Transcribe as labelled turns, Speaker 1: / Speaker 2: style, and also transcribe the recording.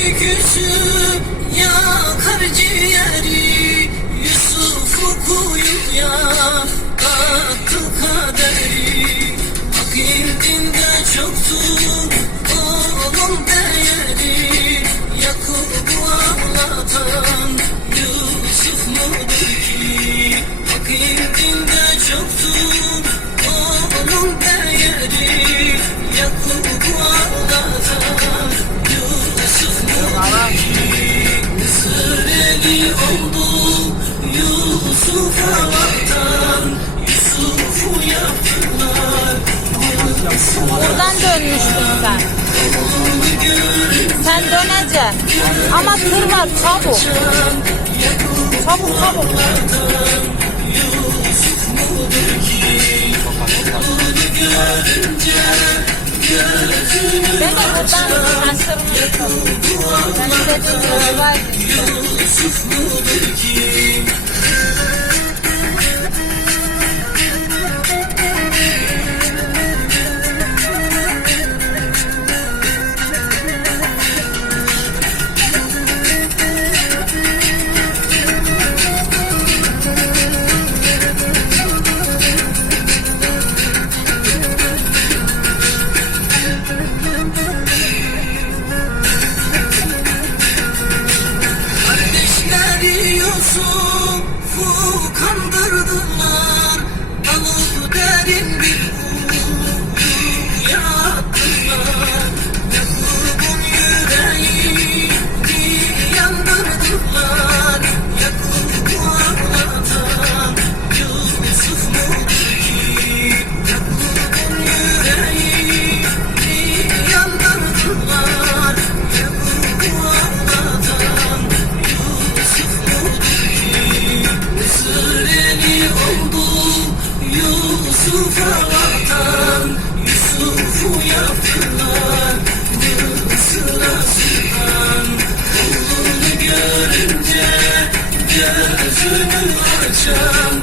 Speaker 1: türküsü yakar ciğer. Oldu Yusuf'a baktan Yusuf'u yaptılar
Speaker 2: Buradan dönmüştün sen. Sen döneceksin Ama tır var çabuk. Çabuk çabuk.
Speaker 1: Yusuf mudur ki Onu görünce ben de
Speaker 2: buradan aşırmıştım. Ben istediğim gibi olaydı.
Speaker 1: Kardeşleri Yusuf'u kandırdılar Vatan Yusuf'u yaptılar Mısır'a sürgan Oğlunu görünce Gözünü açan